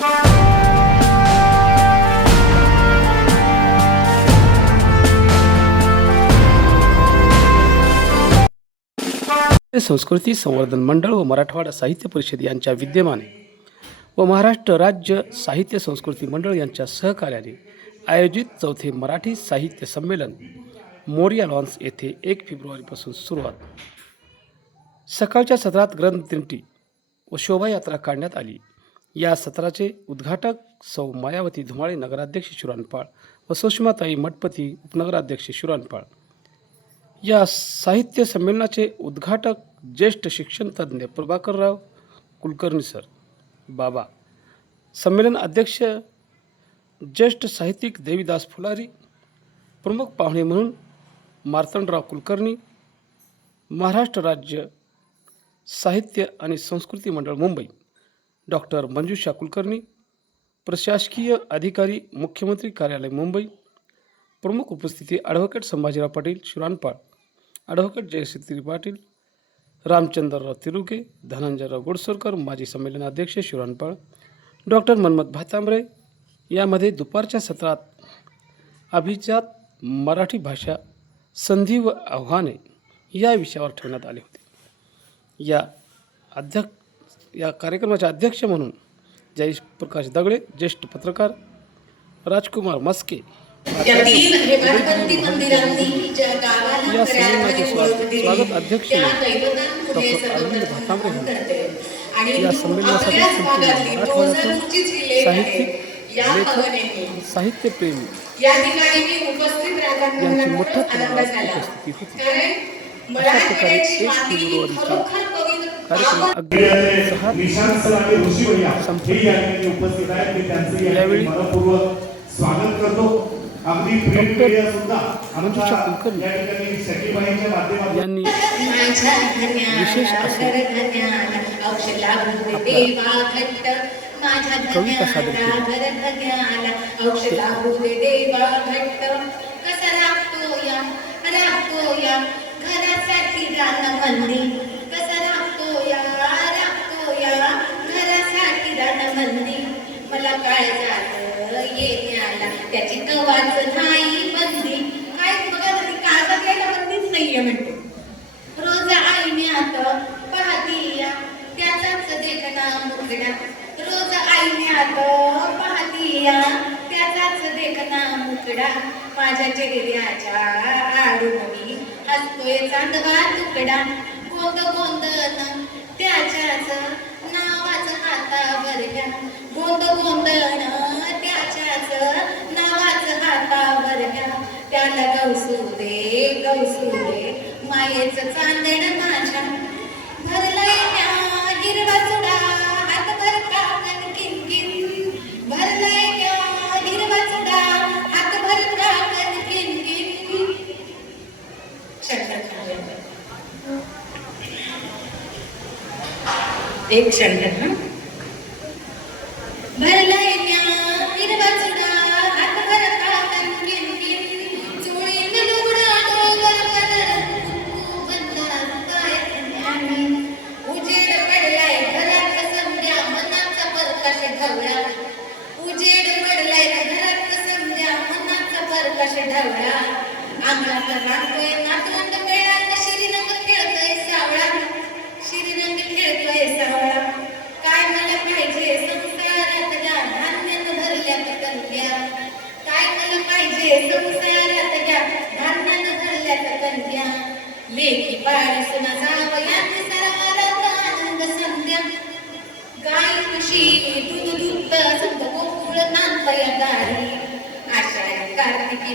संस्कृती संवर्धन मंडळ व मराठवाडा साहित्य परिषद यांच्या विद्यमाने व महाराष्ट्र राज्य साहित्य संस्कृती मंडळ यांच्या सहकार्याने आयोजित चौथे मराठी साहित्य संमेलन मोरिया लॉन्स येथे एक फेब्रुवारीपासून सुरुवात. सकाळच्या सत्रात ग्रंथदिंडी व शोभायात्रा काढण्यात आली. या सत्राचे उद्घाटक सौ मायावती धुमाळे नगराध्यक्ष शिरानपाळ व सुषमाताई मठपती उपनगराध्यक्ष शिरानपाळ या साहित्य संमेलनाचे उद्घाटक ज्येष्ठ शिक्षणतज्ज्ञ प्रभाकरराव कुलकर्णी सर. बाबा. संमेलन अध्यक्ष ज्येष्ठ साहित्यिक देवीदास फुलारी प्रमुख पाहुणे म्हणून मार्तंडराव कुलकर्णी महाराष्ट्र राज्य साहित्य आणि संस्कृती मंडळ मुंबई. डॉक्टर मंजुषा कुलकर्णी प्रशासकीय अधिकारी मुख्यमंत्री कार्यालय मुंबई प्रमुख उपस्थिती ॲडव्होकेट संभाजीराव पाटील शिरानपाळ ॲडव्होकेट जयश्री पाटील रामचंद्रराव तिरुके धनंजयराव गोडसरकर माजी संमेलनाध्यक्ष शिरानपाळ डॉक्टर मन्मथ भातांबरे यामध्ये दुपारच्या सत्रात अभिजात मराठी भाषा संधी व आव्हाने या विषयावर ठेवण्यात आले होते. या अध्यक्ष या कार्यक्रमाचे अध्यक्ष म्हणून जयेश प्रकाश दगडे ज्येष्ठ पत्रकार राजकुमार मस्के. या संमेलनाचे स्वागत- अध्यक्ष डॉक्टर अरविंद भातांबरे या संमेलनासाठी संपूर्ण मराठवाड्यातून साहित्यिक या लेखक साहित्यप्रेमी यांची मोठ्या प्रमाणात उपस्थिती होती. अशा प्रकारे एक माती फेब्रुवारीचा खरोखर कवी कार्यक्रम अगदी यावेळी स्वागत करतो अगदी प्रिंट मीडिया सुद्धा कुलकर्णी या ठिकाणी सखीबाईंच्या माध्यमातून यांनी माझ्या विशेष असे कविता सादर केली. काय झालं येण्याला त्याची कवाच नाही बंदी काय बघा तरी कागद यायला बंदीच नाहीये म्हणते रोज आईने आईन्यात पाहतीया त्याचाच देखणा मुखडा रोज आईने आईन्यात पाहतीया त्याचाच देखणा मुकडा माझ्या चेहऱ्याच्या आडून मी हसतोय चांदवा तुकडा कोंद कोंद त्याच्याच नावाच हातावर घ्या गोंद गोंदन त्याच्याच नावाच हातावर घ्या त्याला गौसू दे गौसू दे मायेच चांदण माझ्या. भरलंय त्या हिरवा चुडा हातभर काकण किनकिन. भरलंय त्या हिरवा चुडा हातभर काकण किनकिन. क्षण एक क्षण हा. कसे प्रकाश ढवळा अंगात रांगोय नातवंड मेळा श्रीरंग खेळतोय सावळा. श्रीरंग खेळतोय सावळा. काय मला पाहिजे? संसारात ज्या धान्यानं भरल्यात कणक्या. काय मला पाहिजे? संसारात ज्या धान्यानं भरल्यात कणक्या. लेखी पारस न जावयात सर्वाला आनंद संध्या. गाय म्हशी दूध दूध संत गोकुळ नांदया दारी ಕಾರ್ತಿಕಿ